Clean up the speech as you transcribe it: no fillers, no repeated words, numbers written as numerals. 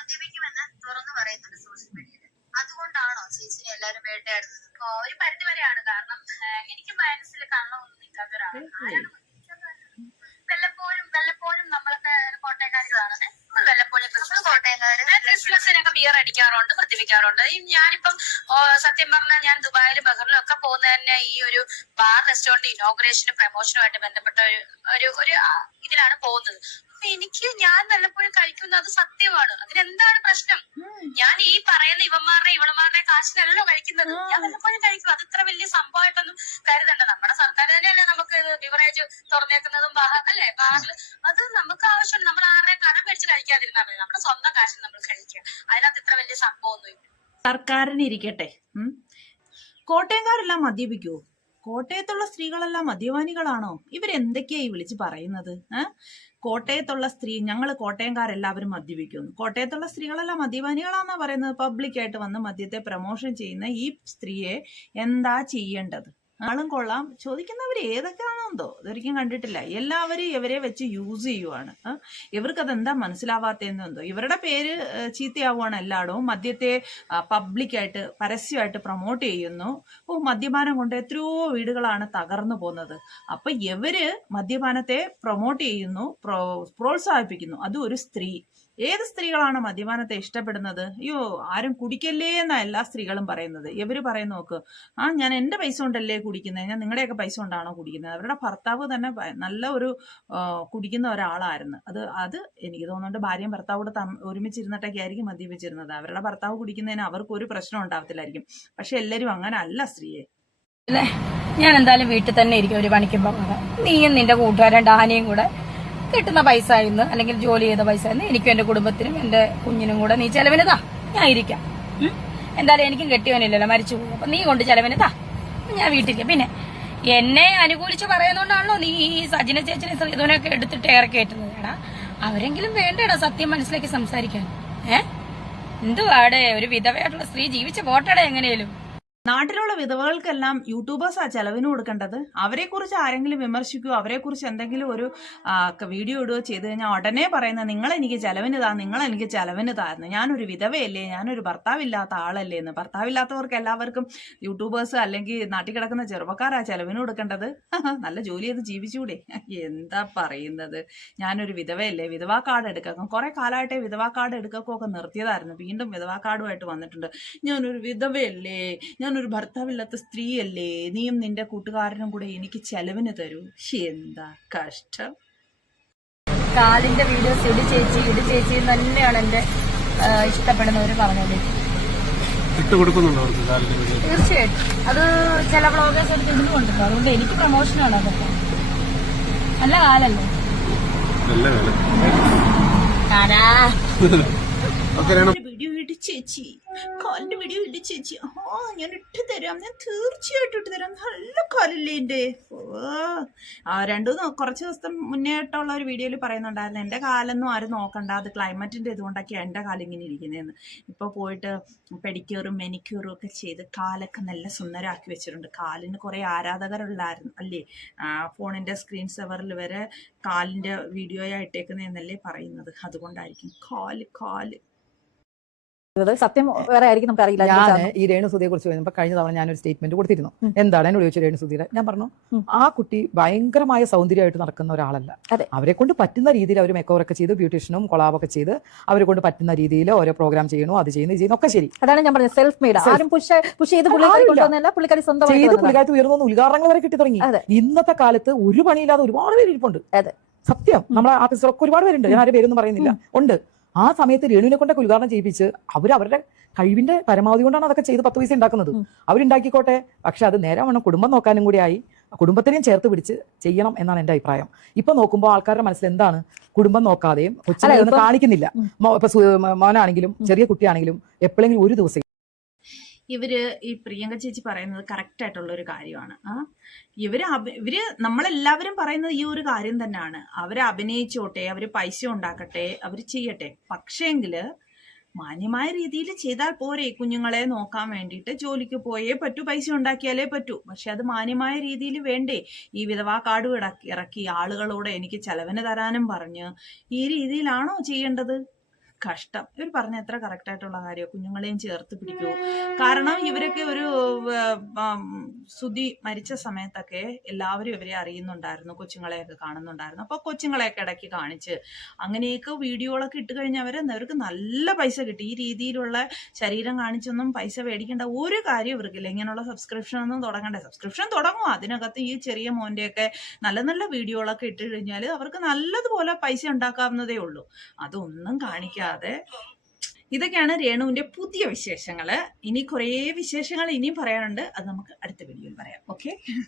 മദ്യപിക്കുമെന്ന് തുറന്നു പറയുന്നുണ്ട് സോഷ്യൽ മീഡിയയിൽ. അതുകൊണ്ടാണോ ചേച്ചിനെ എല്ലാരും വേട്ടയാടുന്നത്? ഒരു പരിധി വരെയാണ്. കാരണം എനിക്ക് മനസ്സിൽ കള്ളമൊന്നും നിൽക്കാത്ത ഒരാളാണ്. വല്ലപ്പോഴും നമ്മളൊക്കെ കോട്ടയക്കാരികളാണ്. വല്ലപ്പോഴും ക്രിസ്മസ് കോട്ടയക്കാര് ക്രിസ്മസിനൊക്കെ ബിയർ അടിക്കാറുണ്ട്, മദ്യപിക്കാറുണ്ട്. ഞാനിപ്പം സത്യം പറഞ്ഞാൽ ഞാൻ ദുബായിലും ബഹറിലും ഒക്കെ പോകുന്ന തന്നെ ഈ ഒരു ബാർ റെസ്റ്റോറന്റ് ഇനോഗ്രേഷനും പ്രമോഷനുമായിട്ട് ബന്ധപ്പെട്ട ഒരു ഇതിലാണ് പോകുന്നത്. ഞാൻ വല്ലപ്പോഴും കഴിക്കുന്നത് സത്യമാണ്. അതിനെന്താണ് പ്രശ്നം? ഞാൻ ഈ പറയുന്ന ഇവളുമാരുടെ കാശിനല്ലോ കഴിക്കുന്നത്. ഞാൻ വല്ലപ്പോഴും കഴിക്കും. അത് ഇത്ര വലിയ സംഭവമായിട്ടൊന്നും കരുതണ്ട. നമ്മുടെ സർക്കാർ തന്നെയല്ലേ നമുക്ക് ബിവറേജ് തുറന്നേക്കുന്നതും അല്ലേ ബാറിൽ. അത് നമുക്ക് ആവശ്യം. നമ്മൾ ആരുടെ കടം മേടിച്ച് കഴിക്കാതിരുന്നാൽ മതി. നമ്മുടെ സ്വന്തം കാശിൽ നമ്മൾ കഴിക്കുക. അതിനകത്ത് ഇത്ര വലിയ സംഭവമൊന്നുമില്ല. സർക്കാരിന് ഇരിക്കട്ടെ. കോട്ടയംകാരെല്ലാം മദ്യപിക്കുവോ? കോട്ടയത്തുള്ള സ്ത്രീകളെല്ലാം മദ്യപാനികളാണോ? ഇവരെന്തൊക്കെയായി വിളിച്ച് പറയുന്നത്? കോട്ടയത്തുള്ള ഞങ്ങൾ കോട്ടയംകാരെല്ലാവരും മദ്യപിക്കുന്നു. കോട്ടയത്തുള്ള സ്ത്രീകളെല്ലാം മദ്യപാനികളാണെന്നാ പറയുന്നത്. പബ്ലിക്കായിട്ട് വന്ന് മദ്യത്തെ പ്രമോഷൻ ചെയ്യുന്ന ഈ സ്ത്രീയെ എന്താ ചെയ്യേണ്ടത്? ആളും കൊള്ളാം. ചോദിക്കുന്നവർ ഏതൊക്കെയാണെന്തോ ഇതൊരിക്കലും കണ്ടിട്ടില്ല. എല്ലാവരും ഇവരെ വെച്ച് യൂസ് ചെയ്യുവാണ്. ഇവർക്കതെന്താ മനസ്സിലാവാത്തതെന്നോ. ഇവരുടെ പേര് ചീത്തയാവുകയാണ് എല്ലായിടവും. മദ്യത്തെ പബ്ലിക്കായിട്ട് പരസ്യമായിട്ട് പ്രൊമോട്ട് ചെയ്യുന്നു. മദ്യപാനം കൊണ്ട് എത്രയോ വീടുകളാണ് തകർന്നു പോകുന്നത്. അപ്പൊ ഇവര് മദ്യപാനത്തെ പ്രൊമോട്ട് ചെയ്യുന്നു, പ്രോത്സാഹിപ്പിക്കുന്നു. അതും ഒരു സ്ത്രീ. ഏത് സ്ത്രീകളാണ് മദ്യപാനത്തെ ഇഷ്ടപ്പെടുന്നത്? അയ്യോ, ആരും കുടിക്കല്ലേ എന്നാ എല്ലാ സ്ത്രീകളും പറയുന്നത്. ഇവര് പറയുന്ന നോക്ക്, ഞാൻ എന്റെ പൈസ കൊണ്ടല്ലേ കുടിക്കുന്നത്, ഞാൻ നിങ്ങളുടെയൊക്കെ പൈസ കൊണ്ടാണോ കുടിക്കുന്നത്? അവരുടെ ഭർത്താവ് തന്നെ നല്ല ഒരു കുടിക്കുന്ന ഒരാളായിരുന്നു. അത് എനിക്ക് തോന്നുന്നുണ്ട് ഭാര്യയും ഭർത്താവോട് ഒരുമിച്ചിരുന്നിട്ടൊക്കെ ആയിരിക്കും മദ്യപിച്ചിരുന്നത്. അവരുടെ ഭർത്താവ് കുടിക്കുന്നതിന് അവർക്ക് ഒരു പ്രശ്നം ഉണ്ടാവത്തില്ലായിരിക്കും. പക്ഷെ എല്ലാരും അങ്ങനെ അല്ല സ്ത്രീയെ. ഞാൻ എന്തായാലും വീട്ടിൽ തന്നെ ഇരിക്കും ഒരു പണിക്കും പോകാം. നീയും നിന്റെ കൂട്ടുകാരൻ ഡാനിയും കൂടെ കിട്ടുന്ന പൈസ ഇന്ന് അല്ലെങ്കിൽ ജോലി ചെയ്ത പൈസ ഇന്ന് എനിക്കും എന്റെ കുടുംബത്തിനും എന്റെ കുഞ്ഞിനും കൂടെ നീ ചെലവിന് ഞാൻ ഇരിക്കാം. എന്തായാലും എനിക്കും കെട്ടിയവനില്ലല്ലോ, മരിച്ചു പോകും. അപ്പൊ നീ കൊണ്ട് ചെലവിന് ഞാൻ വീട്ടിലിരിക്കാം. പിന്നെ എന്നെ അനുകൂലിച്ച് പറയുന്നോണ്ടാണല്ലോ നീ ഈ സജിന ചേച്ചിനെ ശ്രീധുനൊക്കെ എടുത്തിട്ട് ഇറക്കി കയറ്റുന്നത്. എടാ, അവരെങ്കിലും വേണ്ടേടാ സത്യം മനസ്സിലാക്കി സംസാരിക്കാൻ. എന്തുവാടെ ഒരു വിധവയായിട്ടുള്ള സ്ത്രീ ജീവിച്ച് പോട്ടടേ എങ്ങനെയും. നാട്ടിലുള്ള വിധവകൾക്കെല്ലാം യൂട്യൂബേഴ്സാ ചെലവിന് കൊടുക്കേണ്ടത്. അവരെക്കുറിച്ച് ആരെങ്കിലും വിമർശിക്കുകയോ അവരെക്കുറിച്ച് എന്തെങ്കിലും ഒരു വീഡിയോ ഇടുകയോ ചെയ്തു കഴിഞ്ഞാൽ ഉടനെ പറയുന്നത് നിങ്ങൾ എനിക്ക് ചെലവിന് താന്ന്, ഞാനൊരു വിധവയല്ലേ, ഞാനൊരു ഭർത്താവില്ലാത്ത ആളല്ലേ എന്ന്. ഭർത്താവില്ലാത്തവർക്ക് എല്ലാവർക്കും യൂട്യൂബേഴ്സ് അല്ലെങ്കിൽ നാട്ടിൽ കിടക്കുന്ന ചെറുപ്പക്കാരാ ചെലവിന് കൊടുക്കേണ്ടത്. നല്ല ജോലി ചെയ്ത് ജീവിച്ചൂടെ? എന്താ പറയുന്നത്? ഞാനൊരു വിധവയല്ലേ, വിധവാ കാർഡ് എടുക്കാം. കുറെ കാലമായിട്ടേ വിധവാ കാർഡ് എടുക്കൊക്കെ നിർത്തിയതായിരുന്നു. വീണ്ടും വിധവാ കാർഡുമായിട്ട് വന്നിട്ടുണ്ട്. ഞാനൊരു വിധവയല്ലേ, ഞാനൊരു ഭർത്താവില്ലാത്ത സ്ത്രീയല്ലേ, നീയും നിന്റെ കൂട്ടുകാരനും കൂടെ എനിക്ക് ചെലവിന് തരൂ. എന്താ കഷ്ടം. കാലിന്റെ വീഡിയോസ് ഇടി ചേച്ചി തന്നെയാണ് എന്റെ ഇഷ്ടപ്പെടുന്നവര് പറഞ്ഞത്. തീർച്ചയായിട്ടും അത് ചില ബ്ലോഗേഴ്സ് എടുത്ത് ഇടുന്നുണ്ടല്ലോ. അതുകൊണ്ട് എനിക്ക് പ്രൊമോഷനാണ് അതൊക്കെ. നല്ല കാലല്ലേ? വീഡിയോ ഇടിച്ചേച്ചി, കാലിന്റെ വീഡിയോ ഇടിച്ചേച്ചി. ഞാൻ ഇട്ട് തരാം, ഞാൻ തീർച്ചയായിട്ടും ഇട്ട് തരാം. നല്ല കാലല്ലേ എന്റെ. കുറച്ച് ദിവസത്തെ മുന്നേ ആയിട്ടുള്ള ഒരു വീഡിയോയിൽ പറയുന്നുണ്ടായിരുന്നു എന്റെ കാലൊന്നും ആരും നോക്കണ്ട, അത് ക്ലൈമറ്റിന്റെ ഇതുകൊണ്ടൊക്കെയാണ് എന്റെ കാലിങ്ങനെ ഇരിക്കുന്നതെന്ന്. ഇപ്പൊ പോയിട്ട് പെഡിക്യൂറും മെനിക്യൂറും ഒക്കെ ചെയ്ത് കാലൊക്കെ നല്ല സുന്ദരമാക്കി വെച്ചിട്ടുണ്ട്. കാലിന് കുറെ ആരാധകരുള്ളായിരുന്നു അല്ലേ? ഫോണിന്റെ സ്ക്രീൻ സെവറിൽ വരെ കാലിന്റെ വീഡിയോയാ ഇട്ടേക്കുന്നതെന്നല്ലേ പറയുന്നത്. അതുകൊണ്ടായിരിക്കും കാല് സത്യം വേറെ ആയിരിക്കും, നമുക്ക് അറിയില്ല. ഞാൻ ഈ രേണുസുതിയെ കുറിച്ച് പറയുമ്പോൾ കഴിഞ്ഞ തവണ ഞാനൊരു സ്റ്റേറ്റ്മെന്റ് കൊടുത്തിരുന്നു. എന്താണ് എന്നോട് ചോദിച്ചു രേണുസുതിയുടെ. ഞാൻ പറഞ്ഞു, ആ കുട്ടി ഭയങ്കരമായ സൗന്ദര്യമായിട്ട് നടക്കുന്ന ഒരാളല്ല. അവരെ കൊണ്ട് പറ്റുന്ന രീതിയിൽ അവർ മേക്കോവർ ഒക്കെ ചെയ്ത് ബ്യൂട്ടീഷ്യനും കൊളാബൊക്കെ ചെയ്ത് അവരെ കൊണ്ട് പറ്റുന്ന രീതിയിൽ ഓരോ പ്രോഗ്രാം ചെയ്യണോ, അത് ചെയ്യുന്നു ഒക്കെ ശരി. അതാണ് ഞാൻ പറഞ്ഞത്, സെൽഫ് മെയ്ഡ്. ആരും പുഷ് ചെയ്ത് പുള്ളിക്കാരി സ്വന്തം ചെയ്ത് പുള്ളിക്കാരത്ത് ഉയർന്നു ഉദ്ഘാടനങ്ങൾ വരെ കിട്ടി തുടങ്ങി. ഇന്നത്തെ കാലത്ത് ഒരു പണിയില്ലാതെ ഒരുപാട് പേര് ഇരിപ്പുണ്ട്. സത്യം, നമ്മളെ ആർട്ടിസ്റ്റൊക്കെ ഒരുപാട് പേരുണ്ട്. ഞാൻ ആരും പേരൊന്നും പറയുന്നില്ല, ഉണ്ട്. ആ സമയത്ത് രേണുവിനെ കൊണ്ടൊക്കെ ഉദ്ഘാടനം ചെയ്യിപ്പിച്ച് അവരുടെ കഴിവിന്റെ പരമാവധി കൊണ്ടാണ് അതൊക്കെ ചെയ്ത് 10 പൈസ ഉണ്ടാക്കുന്നത്. അവരുണ്ടാക്കിക്കോട്ടെ. പക്ഷെ അത് നേരെ വേണം കുടുംബം നോക്കാനും കൂടി ആയി, കുടുംബത്തിനെയും ചേർത്ത് പിടിച്ച് ചെയ്യണം എന്നാണ് എന്റെ അഭിപ്രായം. ഇപ്പൊ നോക്കുമ്പോൾ ആൾക്കാരുടെ മനസ്സിൽ എന്താണ്, കുടുംബം നോക്കാതെയും കൊച്ചിനെ ഒന്നും കാണിക്കുന്നില്ല. ഇപ്പൊ മോനാണെങ്കിലും ചെറിയ കുട്ടിയാണെങ്കിലും എപ്പോഴെങ്കിലും ഒരു ദിവസം ഈ പ്രിയങ്ക ചേച്ചി പറയുന്നത് കറക്റ്റ് ആയിട്ടുള്ള ഒരു കാര്യമാണ്. ഇവര് നമ്മളെല്ലാവരും പറയുന്നത് ഈ ഒരു കാര്യം തന്നെയാണ്. അവര് അഭിനയിച്ചോട്ടെ, അവര് പൈസ ഉണ്ടാക്കട്ടെ, അവര് ചെയ്യട്ടെ. പക്ഷേങ്കില് മാന്യമായ രീതിയിൽ ചെയ്താൽ പോരെ? കുഞ്ഞുങ്ങളെ നോക്കാൻ വേണ്ടിയിട്ട് ജോലിക്ക് പോയേ പറ്റൂ, പൈസ ഉണ്ടാക്കിയാലേ പറ്റൂ. പക്ഷെ അത് മാന്യമായ രീതിയിൽ വേണ്ടേ? ഈ വിധവാ കാർഡ് ഇറക്കി ആളുകളോട് എനിക്ക് ചെലവിന് തരാനും പറഞ്ഞ് ഈ രീതിയിലാണോ ചെയ്യേണ്ടത്? കഷ്ടം. ഇവർ പറഞ്ഞ എത്ര കറക്റ്റ് ആയിട്ടുള്ള കാര്യമാണ്. കുഞ്ഞുങ്ങളെയും ചേർത്ത് പിടിക്കൂ. കാരണം ഇവരൊക്കെ ഒരു സുധി മരിച്ച സമയത്തൊക്കെ എല്ലാവരും ഇവരെ അറിയുന്നുണ്ടായിരുന്നു, കൊച്ചുങ്ങളെയൊക്കെ കാണുന്നുണ്ടായിരുന്നു. അപ്പോൾ കൊച്ചുങ്ങളെയൊക്കെ ഇടയ്ക്ക് കാണിച്ച് അങ്ങനെയൊക്കെ വീഡിയോകളൊക്കെ ഇട്ട് കഴിഞ്ഞാൽ അവർക്ക് നല്ല പൈസ കിട്ടി. ഈ രീതിയിലുള്ള ശരീരം കാണിച്ചൊന്നും പൈസ മേടിക്കേണ്ട ഒരു കാര്യം ഇവർക്കില്ല. ഇങ്ങനെയുള്ള സബ്സ്ക്രിപ്ഷൻ ഒന്നും തുടങ്ങണ്ടേ. സബ്സ്ക്രിപ്ഷൻ തുടങ്ങും, അതിനകത്ത് ഈ ചെറിയ മോൻ്റെയൊക്കെ നല്ല നല്ല വീഡിയോകളൊക്കെ ഇട്ട് കഴിഞ്ഞാൽ അവർക്ക് നല്ലതുപോലെ പൈസ ഉണ്ടാക്കാവുന്നതേ ഉള്ളൂ. അതൊന്നും കാണിക്കാതെ ഇതൊക്കെയാണ് രേണുവിന്റെ പുതിയ വിശേഷങ്ങള്. ഇനി കുറേ വിശേഷങ്ങൾ ഇനിയും പറയാനുണ്ട്. അത് നമുക്ക് അടുത്ത വീഡിയോയിൽ പറയാം. ഓക്കെ.